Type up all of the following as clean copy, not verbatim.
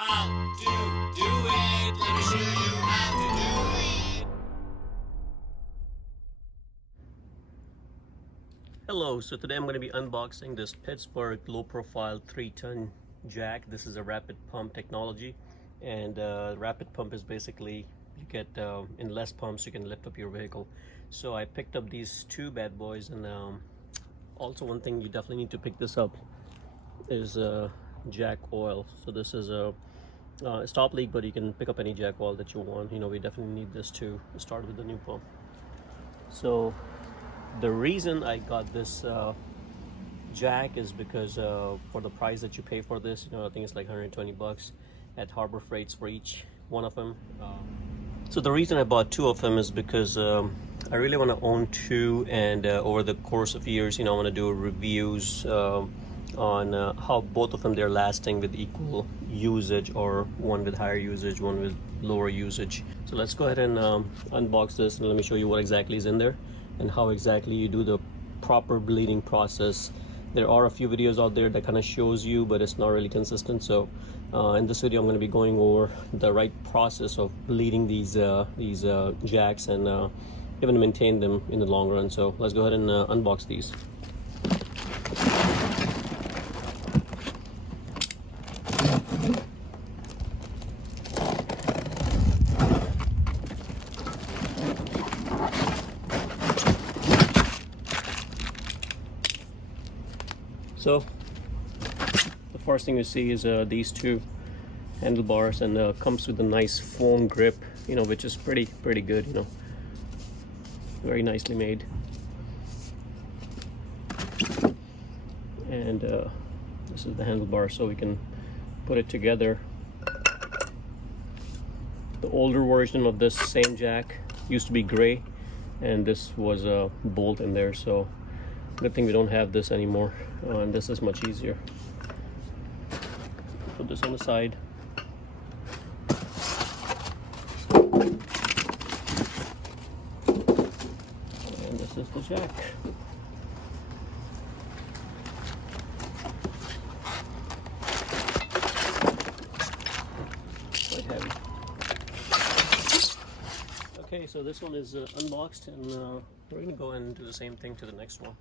How to do it. Let me show you how to do it. Hello, so today I'm going to be unboxing this Pittsburgh low profile 3-ton jack. This is a rapid pump technology, and rapid pump is basically you get in less pumps you can lift up your vehicle. So I picked up these two bad boys, and also one thing you definitely need to pick this up is jack oil. So this is a stop leak, but you can pick up any jack oil that you want. You know, we definitely need this to start with the new pump. So the reason I got this jack is because for the price that you pay for this, you know, I think it's like 120 bucks at Harbor Freights for each one of them. So the reason I bought two of them is because I really want to own two, and over the course of years, you know, I want to do reviews on how both of them they're lasting with equal usage, or one with higher usage, one with lower usage. So let's go ahead and unbox this, and let me show you what exactly is in there and how exactly you do the proper bleeding process. There are a few videos out there that kind of shows you, but it's not really consistent. So in this video I'm going to be going over the right process of bleeding these jacks, and even to maintain them in the long run. So let's go ahead and unbox these. So the first thing you see is these two handlebars, and comes with a nice foam grip, you know, which is pretty good, you know, very nicely made. And this is the handlebar, so we can put it together. The older version of this same jack used to be gray, and this was a bolt in there, so good thing we don't have this anymore, and this is much easier. Put this on the side. And this is the jack. Quite heavy. Okay, so this one is unboxed, and we're going to go and do the same thing to the next one.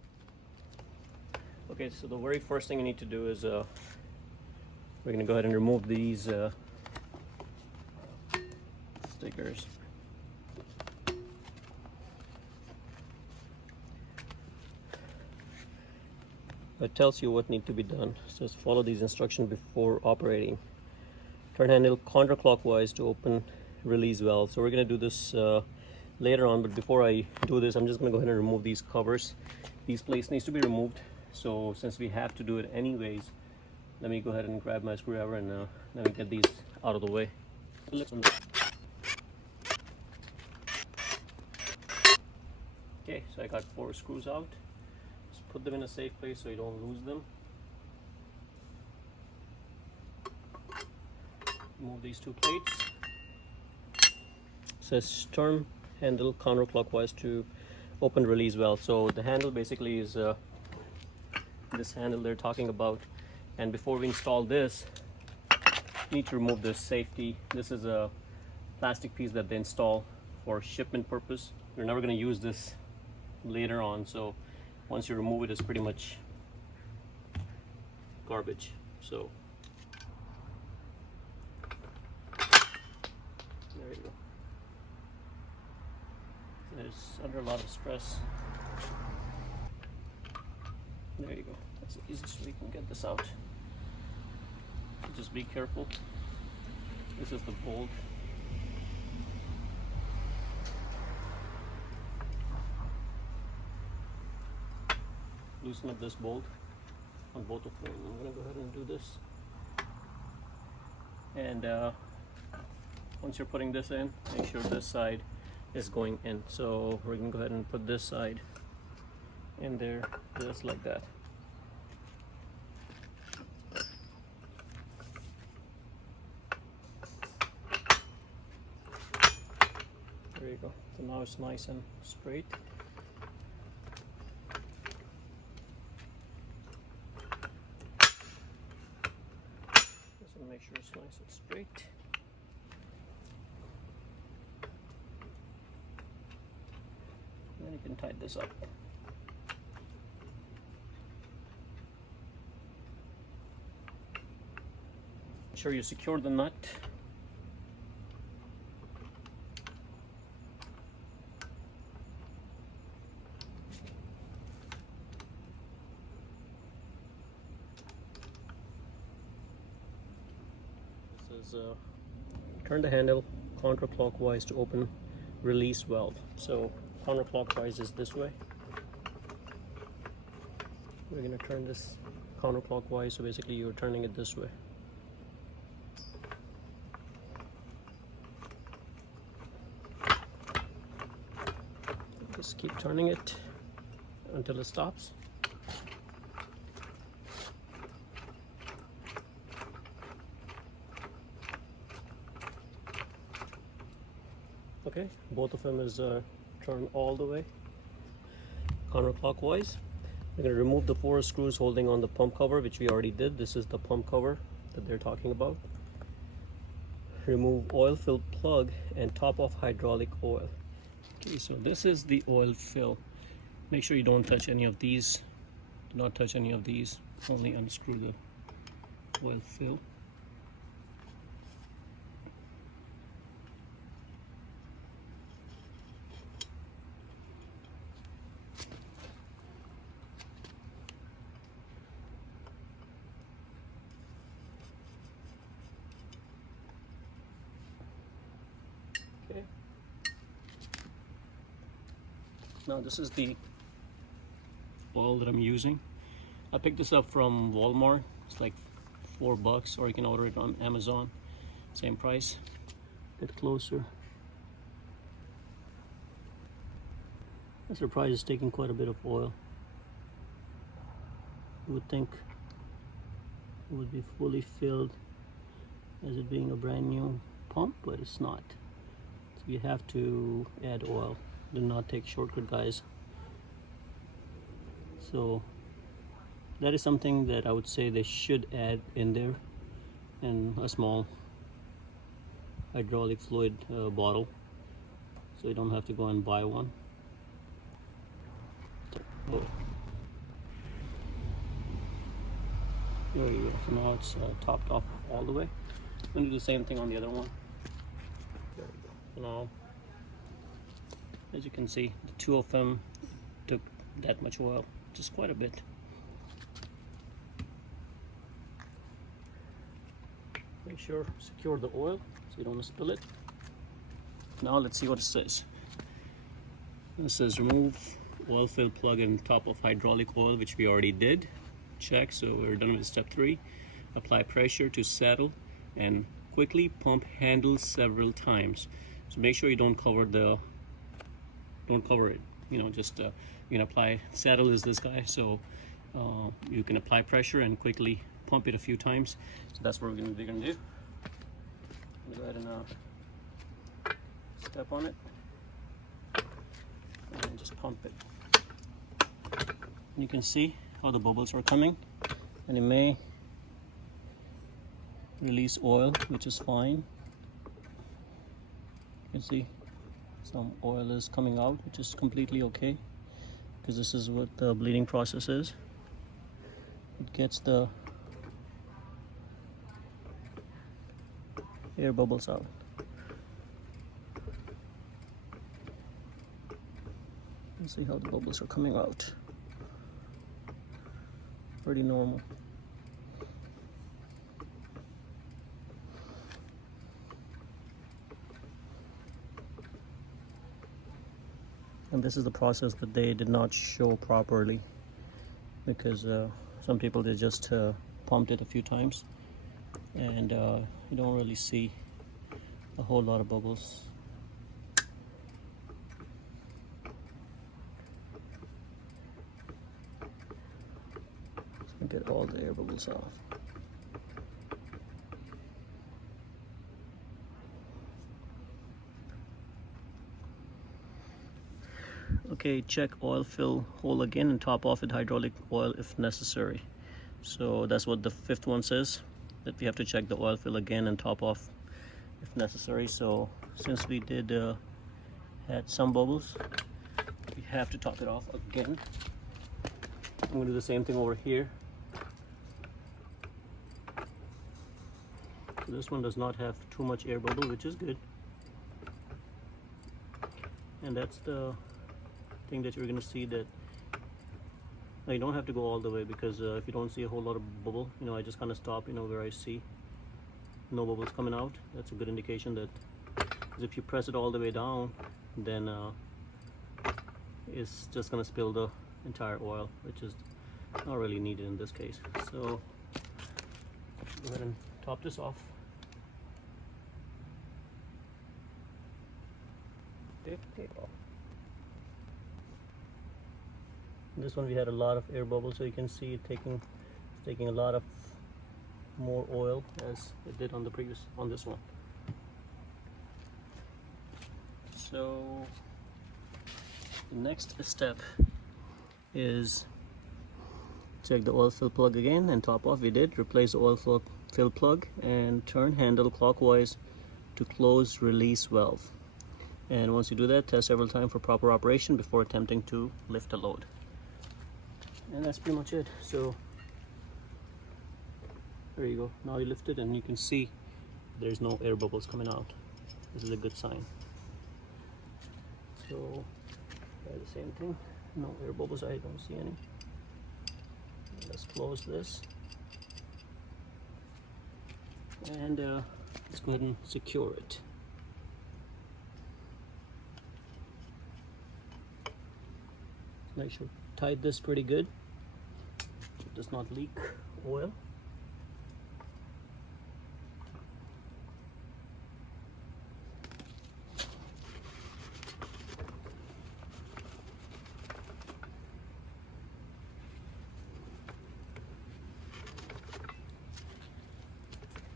Okay, so the very first thing you need to do is we're going to go ahead and remove these stickers. It tells you what needs to be done. So just follow these instructions before operating. Turn handle counterclockwise to open release valve. So we're going to do this later on, but before I do this, I'm just going to go ahead and remove these covers. These plates needs to be removed. So since we have to do it anyways, let me go ahead and grab my screwdriver, and let me get these out of the way. Okay, so I got 4 screws out. Just put them in a safe place so you don't lose them. Remove these 2 plates. It says turn handle counterclockwise to open release valve. So the handle basically is this handle they're talking about, and before we install this, you need to remove this safety. This is a plastic piece that they install for shipment purpose. You're never going to use this later on, so once you remove it, it's pretty much garbage. So there you go. It's under a lot of stress. There you go. That's the easiest way you can get this out. Just be careful. This is the bolt. Loosen up this bolt on both of them. I'm going to go ahead and do this. And once you're putting this in, make sure this side is going in. So we're going to go ahead and put this side in there, just like that. There you go. So now it's nice and straight. Just want to make sure it's nice nice and straight. And then you can tighten this up. Make sure you secure the nut. This is turn the handle counterclockwise to open release valve. So counterclockwise is this way. We're going to turn this counterclockwise, so basically you're turning it this way. Just keep turning it until it stops. Okay, both of them is turned all the way counterclockwise. We're going to remove the 4 screws holding on the pump cover, which we already did. This is the pump cover that they're talking about. Remove oil fill plug and top off hydraulic oil. Okay, so this is the oil fill. Make sure you don't touch any of these. Do not touch any of these. Only unscrew the oil fill. Okay. Now this is the oil that I'm using. I picked this up from Walmart. It's like $4, or you can order it on Amazon. Same price. Get closer. I'm surprised it's taking quite a bit of oil. You would think it would be fully filled as it being a brand new pump, but it's not. So you have to add oil. Do not take shortcut, guys. So that is something that I would say they should add in there, and a small hydraulic fluid bottle, so you don't have to go and buy one. Oh. There you go. So now it's topped off all the way. I'm going to do the same thing on the other one. There we go. Now, as you can see, the 2 of them took that much oil, which is quite a bit. Make sure secure the oil so you don't spill it. Now let's see what it says. It says remove oil fill plug and top of hydraulic oil, which we already did. Check, so we're done with step 3. Apply pressure to saddle and quickly pump handle several times. So make sure you don't cover it. You know, just you can apply. Saddle is this guy, so you can apply pressure and quickly pump it a few times. So that's what we're gonna do. I'm gonna go ahead and step on it and just pump it. And you can see how the bubbles are coming, and it may release oil, which is fine. You can see some oil is coming out, which is completely okay, because this is what the bleeding process is. It gets the air bubbles out. You see how the bubbles are coming out. Pretty normal. And this is the process that they did not show properly, because some people, they just pumped it a few times, and you don't really see a whole lot of bubbles. So get all the air bubbles off. Okay, check oil fill hole again and top off with hydraulic oil if necessary. So that's what the 5th one says. that we have to check the oil fill again and top off if necessary. So since we did had some bubbles, we have to top it off again. I'm going to do the same thing over here. So this one does not have too much air bubble, which is good. And that's the thing that you're going to see, that now you don't have to go all the way, because if you don't see a whole lot of bubble, you know, I just kind of stop, you know, where I see no bubbles coming out. That's a good indication that, because if you press it all the way down, then it's just going to spill the entire oil, which is not really needed in this case. So go ahead and top this off. This one we had a lot of air bubbles, so you can see it taking a lot of more oil as it did on the previous, on this one. So the next step is check the oil fill plug again and top off. We did replace the oil fill plug and turn handle clockwise to close release valve. And once you do that, test several times for proper operation before attempting to lift a load. And that's pretty much it. So there you go. Now you lift it and you can see there's no air bubbles coming out. This is a good sign. So try the same thing. No air bubbles, I don't see any. Let's close this. And let's go ahead and secure it. Make sure tight this pretty good. It does not leak oil.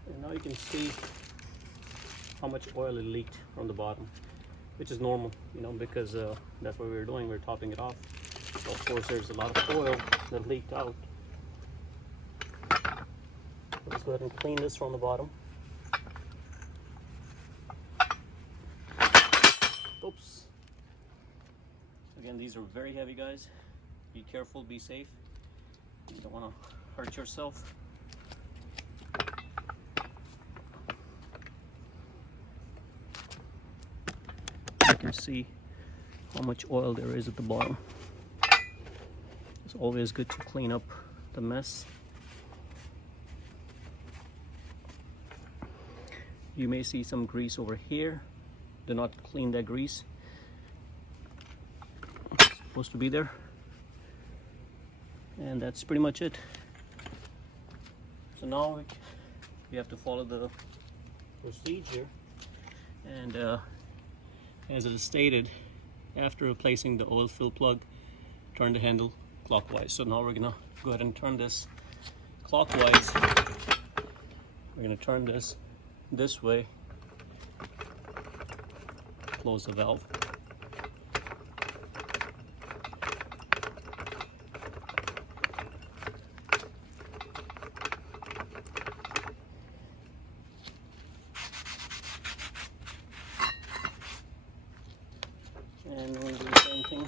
And now you can see how much oil it leaked from the bottom, which is normal, you know, because that's what we were doing. We're topping it off. So of course there's a lot of oil that leaked out. Let's go ahead and clean this from the bottom. Oops. Again, these are very heavy, guys. Be careful, be safe. You don't want to hurt yourself. You can see how much oil there is at the bottom. It's always good to clean up the mess. You may see some grease over here. Do not clean that grease. It's supposed to be there. And that's pretty much it. So now we have to follow the procedure. And as it is stated, after replacing the oil fill plug, turn the handle clockwise. So now we're gonna go ahead and turn this clockwise. We're gonna turn this way, close the valve. And we're going to do the same thing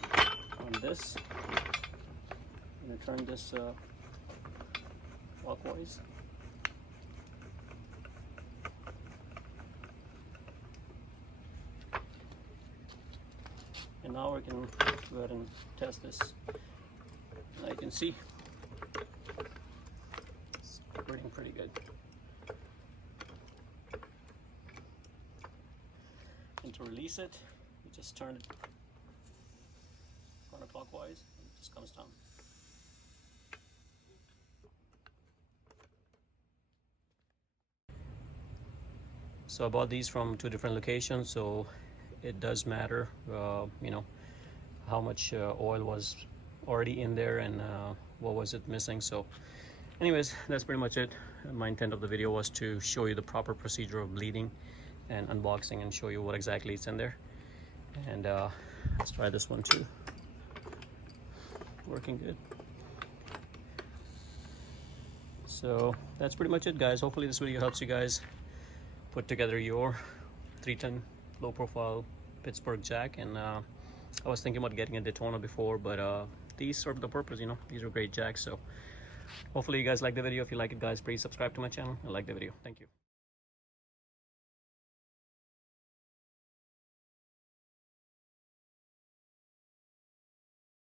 on this. I'm going to turn this clockwise. And now we can go ahead and test this. Now you can see it's operating pretty good. And to release it, you just turn it counterclockwise and it just comes down. So I bought these from two different locations, so it does matter, you know, how much oil was already in there and what was it missing. So anyways, that's pretty much it. My intent of the video was to show you the proper procedure of bleeding and unboxing and show you what exactly is in there. And let's try this one too. Working good. So that's pretty much it, guys. Hopefully this video helps you guys put together your 3-ton low profile Pittsburgh jack. And I was thinking about getting a Daytona before, but these serve the purpose, you know. These are great jacks. So hopefully you guys like the video. If you like it, guys, please subscribe to my channel and like the video. Thank you.